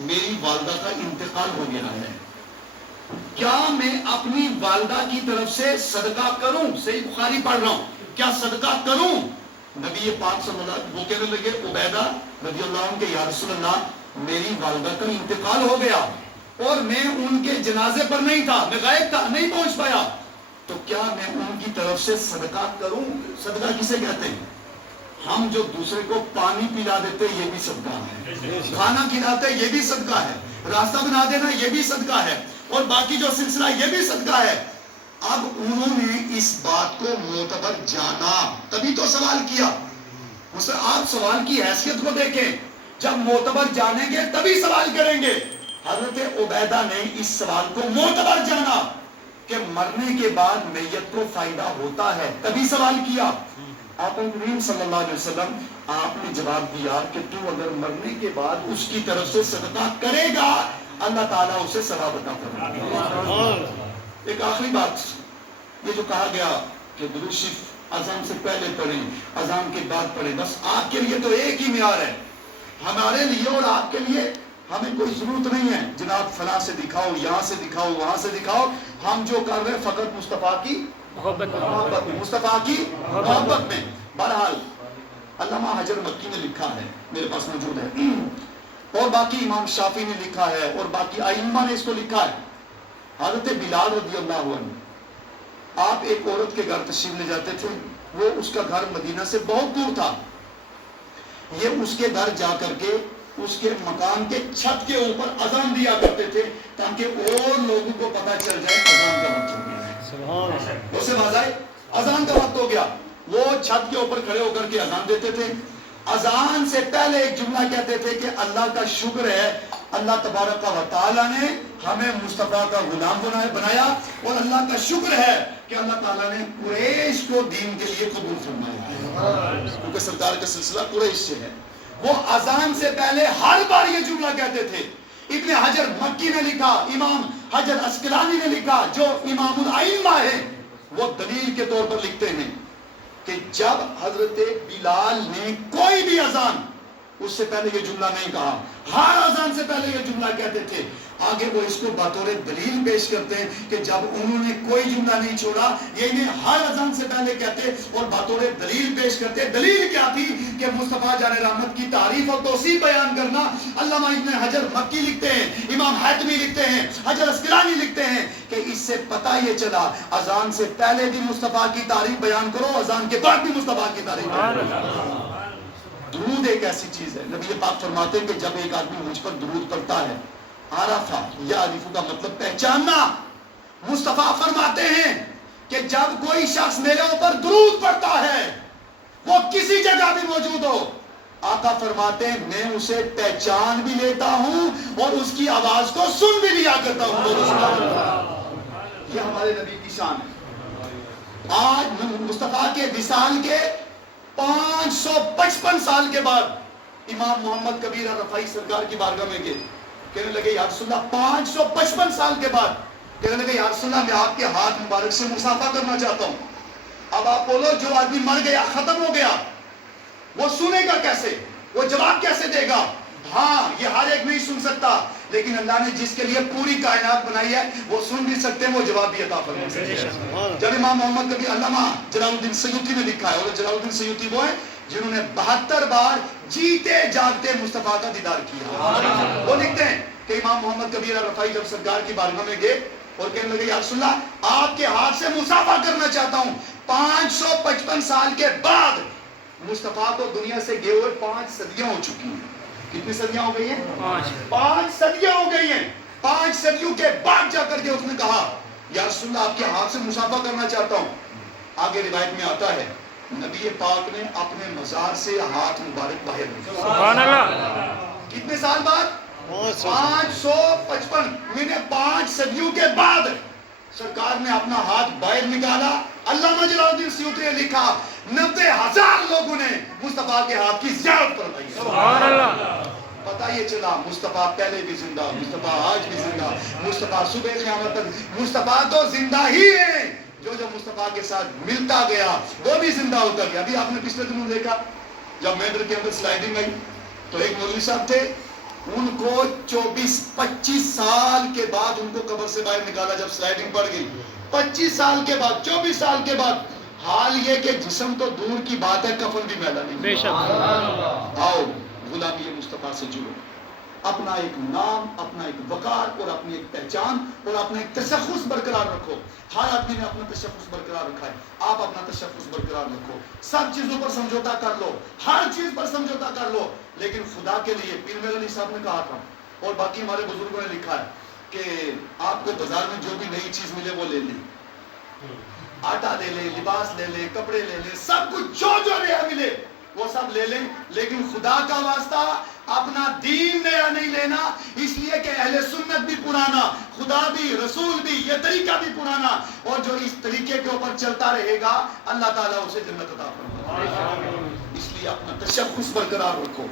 میری والدہ کا انتقال ہو گیا ہے، کیا میں اپنی والدہ کی طرف سے صدقہ کروں؟ صحیح بخاری پڑھ رہا ہوں، کیا صدقہ کروں؟ نبی پاک صلی اللہ علیہ وسلم وہ کہنے لگے عبیدہ رضی اللہ عنہ کہ یا رسول اللہ میری والدہ کا انتقال ہو گیا اور میں ان کے جنازے پر نہیں تھا، میں غائب تھا، نہیں پہنچ پایا، تو کیا میں ان کی طرف سے صدقہ کروں؟ صدقہ کسے کہتے ہیں؟ ہم جو دوسرے کو پانی پلا دیتے یہ بھی صدقہ ہے، کھانا کھلاتے یہ بھی صدقہ ہے، راستہ بنا دینا یہ بھی صدقہ ہے، اور باقی جو سلسلہ یہ بھی صدقہ ہے۔ اب انہوں نے اس بات کو معتبر جانا تبھی تو سوال کیا۔ مجھ آپ سوال کی حیثیت کو دیکھیں، جب معتبر جانیں گے تبھی سوال کریں گے۔ حضرت عبیدہ نے اس سوال کو معتبر جانا کہ مرنے کے بعد میت کو فائدہ ہوتا ہے، تبھی سوال کیا۔ آپ کریم صلی اللہ علیہ وسلم آپ نے جواب دیا کہ تو اگر مرنے کے بعد اس کی طرف سے صدقہ کرے گا اللہ تعالیٰ اسے ثواب عطا کرے گا۔ ایک آخری بات، یہ جو کہا گیا کہ درود شریف اذان سے پہلے پڑھیں اذان کے بعد پڑھیں، بس آپ کے لیے تو ایک ہی معیار ہے، ہمارے لیے اور آپ کے لیے ہمیں کوئی ضرورت نہیں ہے جناب فلاں سے دکھاؤ، یہاں سے دکھاؤ، وہاں سے دکھاؤ۔ ہم جو کر رہے ہیں فقط مصطفیٰ کی محبت میں، مصطفیٰ کی محبت میں۔ بہرحال علامہ حجر مکی نے لکھا ہے، میرے پاس موجود ہے، اور باقی امام شافعی نے لکھا ہے، اور باقی ائمہ نے اس کو لکھا ہے۔ حضرت بلال رضی اللہ عنہ آپ ایک عورت کے گھر تشریف لے جاتے تھے، وہ اس کا گھر مدینہ سے بہت دور تھا، یہ اس کے گھر جا کر کے اس کے مکان کے چھت کے اوپر اذان دیا کرتے تھے تاکہ اور لوگوں کو پتہ چل جائے اذان کا وقت ہو گیا ہے۔ سبحان اللہ، اسے بازائے اذان کا وقت ہو گیا، وہ چھت کے اوپر کھڑے ہو کر کے اذان دیتے تھے۔ اذان سے پہلے ایک جملہ کہتے تھے کہ اللہ کا شکر ہے اللہ تبارک و تعالیٰ نے ہمیں مصطفیٰ کا غلام بنایا، اور اللہ کا شکر ہے کہ اللہ تعالیٰ نے قریش کو دین کے لیے قبول فرمایا ہے، کیونکہ سرکار کا سلسلہ قریش سے ہے۔ وہ اذان سے پہلے ہر بار یہ جملہ کہتے تھے۔ ابن حجر مکی نے لکھا، امام حجر اسقلانی نے لکھا جو امام الائمہ ہیں، وہ دلیل کے طور پر لکھتے ہیں کہ جب حضرت بلال نے کوئی بھی اذان اس سے پہلے یہ جملہ نہیں کہا، ہر اذان سے پہلے یہ جملہ کہتے تھے، آگے وہ اس کو بطور دلیل پیش کرتے ہیں کہ جب انہوں نے کوئی جملہ نہیں چھوڑا یہ انہیں ہر اذان سے پہلے کہتے اور بطور دلیل پیش کرتے۔ دلیل کیا تھی کہ مصطفیٰ جان رحمت کی تعریف اور توصیف بیان کرنا۔ علامہ ابن حجر مکی لکھتے ہیں، امام حتمی لکھتے ہیں، حجر اسقلانی لکھتے ہیں کہ اس سے پتہ یہ چلا اذان سے پہلے بھی مصطفیٰ کی تعریف بیان کرو، اذان کے بعد بھی مصطفیٰ کی تعریف بیان کرو۔ درود ایک ایسی چیز ہے، نبی پاک فرماتے ہیں کہ جب ایک آدمی مجھ پر درود پڑھتا ہے، عرفہ یا عارف کا مطلب پہچاننا، مصطفیٰ فرماتے ہیں کہ جب کوئی شخص میرے اوپر درود پڑھتا ہے وہ کسی جگہ بھی موجود ہو، آقا فرماتے ہیں میں اسے پہچان بھی لیتا ہوں اور اس کی آواز کو سن بھی لیا کرتا ہوں۔ یہ ہمارے نبی کی شان ہے۔ آج مصطفیٰ کے وصال کے 555 سال کے بعد امام محمد کبیر رفاعی سرکار کی بارگاہ میں گئے، کہنے لگے یا رسول اللہ 555 سال کے بعد کہنے لگے یا رسول اللہ میں آپ کے ہاتھ مبارک سے مصافحہ کرنا چاہتا ہوں۔ اب آپ بولو جو آدمی مر گیا ختم ہو گیا وہ سنے گا کیسے، وہ جواب کیسے دے گا؟ ہاں یہ ہر ایک نہیں سن سکتا، لیکن اللہ نے جس کے لیے پوری کائنات بنائی ہے وہ سن بھی سکتے ہیں، وہ جواب بھی عطا فرما سکتے ہیں۔ جب امام محمد کبیر علامہ جلال الدین سیوطی نے لکھا ہے، اور جلال الدین سیوطی وہ ہیں جنہوں نے 72 بار جیتے جاگتے مصطفیٰ کا دیدار کیا، وہ لکھتے ہیں کہ امام محمد کبیر رفاعی جب سرکار کی بارگاہ میں گئے اور کہنے لگے یا رسول اللہ آپ کے ہاتھ سے مصافحہ کرنا چاہتا ہوں۔ 555 سال کے بعد مصطفیٰ کو دنیا سے گئے ہوئے 5 صدیاں ہو چکی ہیں۔ کتنی صدیاں ہو گئی ہیں؟ 5 صدیاں ہو گئی ہیں۔ 5 صدیوں کے بعد جا کر کے اس نے کہا یا رسول اللہ آپ کے ہاتھ سے مصافحہ کرنا چاہتا ہوں۔ آگے روایت میں آتا ہے نبی پاک نے اپنے مزار سے ہاتھ مبارک باہر نکالا۔ سبحان اللہ۔ کتنے سال بعد؟ 555 یعنی 5 صدیوں کے بعد سرکار نے اپنا ہاتھ باہر نکالا۔ علامہ جلال الدین سیوطی نے لکھا 90,000 لوگوں نے مصطفیٰ کے ہاتھ کی زیارت فرمائی۔ سبحان اللہ۔ پتہ یہ چلا مصطفیٰ پہلے بھی زندہ، مصطفیٰ آج بھی زندہ، مصطفیٰ صبح قیامت تک، مصطفیٰ تو زندہ ہی ہے۔ جو مصطفیٰ کے ساتھ ملتا گیا وہ بھی زندہ ہوتا گیا۔ ابھی آپ نے پچھلے دنوں دیکھا جب ممبر کے اندر سلائڈنگ آئی تو ایک مولوی صاحب تھے ان کو 24-25 سال کے بعد ان کو قبر سے باہر نکالا جب سلائڈنگ پڑ گئی. 25 سال کے بعد، 24 سال کے بعد. حال یہ کہ جسم تو دور کی بات ہے، کفن بھی میلا نہیں. بے شک. آؤ غلامی مصطفیٰ سے جڑو. اپنا ایک نام، اپنا ایک وقار اور اپنی ایک پہچان اور اپنا ایک تشخص برقرار رکھو. ہر آدمی نے اپنا تشخص برقرار رکھا ہے، آپ اپنا تشخص برقرار رکھو. سب چیزوں پر سمجھوتا کر لو، ہر چیز پر سمجھوتا کر لو، لیکن خدا کے لیے. پیر میرے علی صاحب نے کہا تھا اور باقی ہمارے بزرگوں نے لکھا ہے کہ آپ کو بازار میں جو بھی نئی چیز ملے وہ لے لیں. آٹا لے لیں، لباس لے لیں، کپڑے لے لیں، سب کچھ جو جو نیا ملے وہ سب لے لیں، لیکن خدا کا واسطہ اپنا دین نیا نہیں لینا. اس لیے کہ اہل سنت بھی پرانا، خدا بھی، رسول بھی، یہ طریقہ بھی پرانا، اور جو اس طریقے کے اوپر چلتا رہے گا اللہ تعالیٰ اسے جنت عطا فرمائے. اس لیے اپنا تشخص برقرار رکھو.